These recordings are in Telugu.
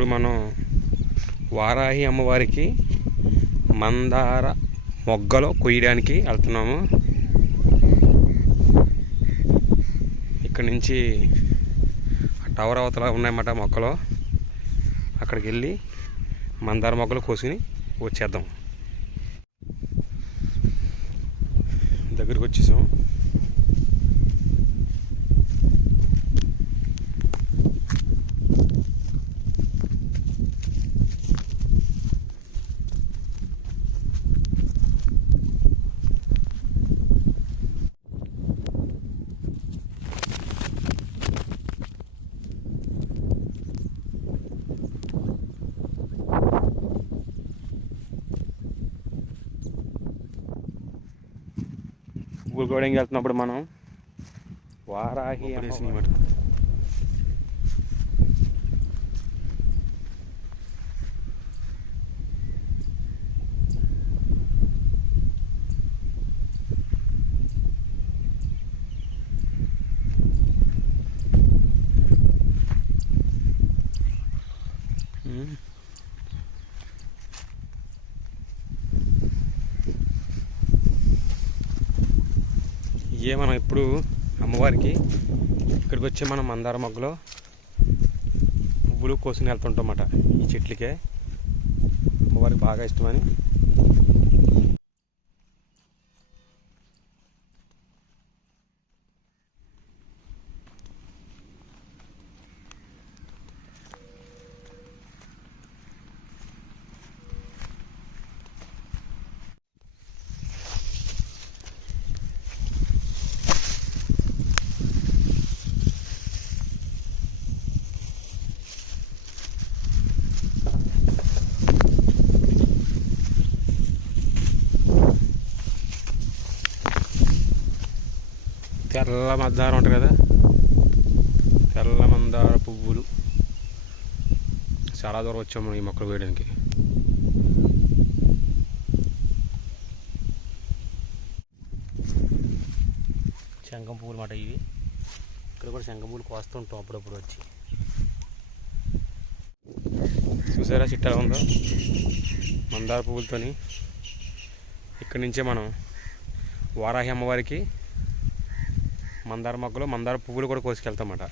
ఇప్పుడు మనం వారాహి అమ్మవారికి మందార మొగ్గలు కొయ్యడానికి వెళ్తున్నాము. ఇక్కడ నుంచి టవర్ అవతల ఉన్నాయన్నమాట మొక్కలు. అక్కడికి వెళ్ళి మందార మొగ్గలు కోసుకుని వచ్చేద్దాం. దగ్గరికి వచ్చేసాం. గుడికి వెళ్తున్నప్పుడు మనం వారాహి అన్నమాట. ఇవే మనం ఇప్పుడు అమ్మవారికి ఇక్కడికి వచ్చి మనం మందార మొగ్గలో పువ్వులు కోసుకుని వెళ్తుంటామన్నమాట. ఈ చెట్లకే అమ్మవారికి బాగా ఇష్టమని. తెల్ల మందారం ఉంటుంది కదా, తెల్ల మందార పువ్వులు. చాలా దూరం వచ్చాము ఈ మొక్కలు వేయడానికి. శంఖం పువ్వులు మాట ఇవి. ఇక్కడ కూడా శంఖం పువ్వులు కోస్తుంటాం అప్పుడప్పుడు వచ్చి. చూసారా చిట్టా ఉందో మందార పువ్వులతోని. ఇక్కడి నుంచే మనం వారాహి అమ్మవారికి మందార మొక్కలు మందార పువ్వులు కూడా కోసుకెళ్తామన్నమాట.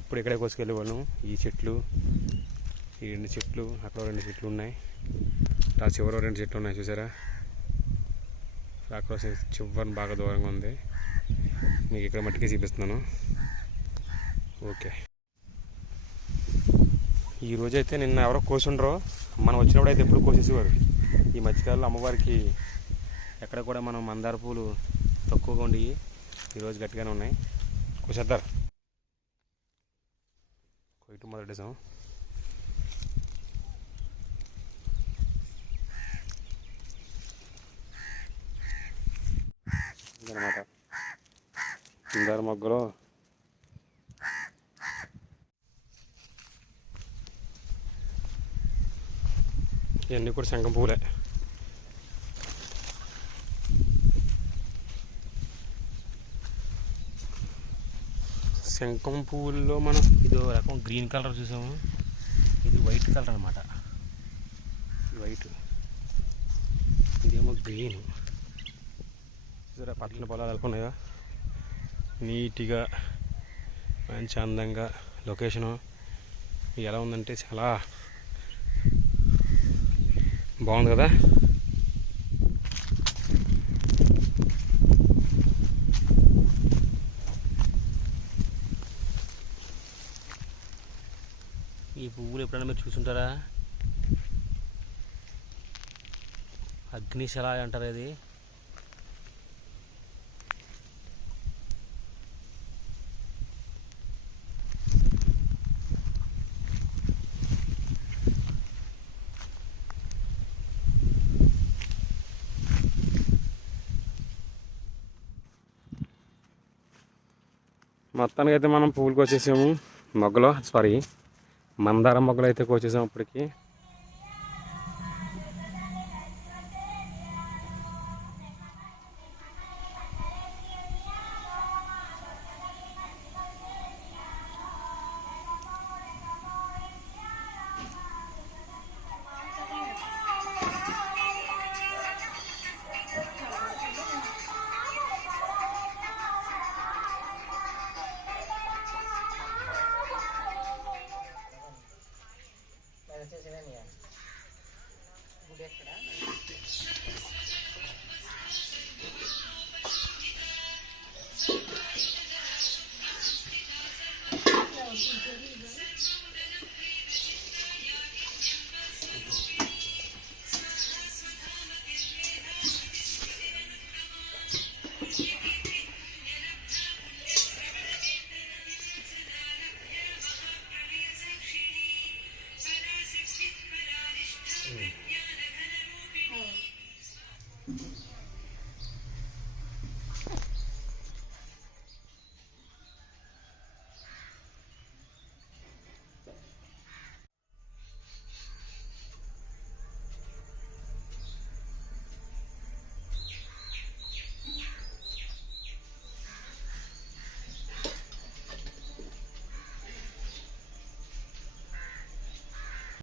ఇప్పుడు ఇక్కడే కోసుకెళ్ళేవాళ్ళం. ఈ చెట్లు, ఈ 2 చెట్లు, అక్కడ 2 చెట్లు ఉన్నాయి, ఆ చివర 2 చెట్లు ఉన్నాయి చూసారా. అక్కడ చివరిని బాగా దూరంగా ఉంది. మీకు ఇక్కడ మట్టికి చూపిస్తున్నాను. ఓకే, ఈరోజైతే నిన్న ఎవరో కోసుండ్రో, మనం వచ్చినప్పుడు అయితే ఎప్పుడు కోసేసేవారు. ఈ మధ్యకాలంలో అమ్మవారికి ఎక్కడ కూడా మనం మందార పువ్వులు తక్కువగా ఉండి ఈరోజు గట్టిగానే ఉన్నాయి. కోసేద్దారు. కొయ్యటం మొదలెట్టేసాం. ఇదన్నమాట మందార మొగ్గలు. ఇవన్నీ కూడా శంఖం పువ్వులే. శంఖం పువ్వుల్లో మనం ఇదో రకం గ్రీన్ కలర్ చూసాము. ఇది వైట్ కలర్ అనమాట. వైట్, ఇదేమో గ్రీన్. పట్ల పొలాలు అనుకున్నాయా, నీట్గా మంచి అందంగా లొకేషను ఎలా ఉందంటే చాలా బాగుంది కదా. ఈ పువ్వులు ఎప్పుడైనా మీరు చూసుంటారా? అగ్నిశల అంటారు ఇది. మొత్తానికి అయితే మనం పువ్వులు కోసేసాము. మొగ్గలు, సారీ మందార మొగ్గలు అయితే కోసేసాము ఇప్పటికి.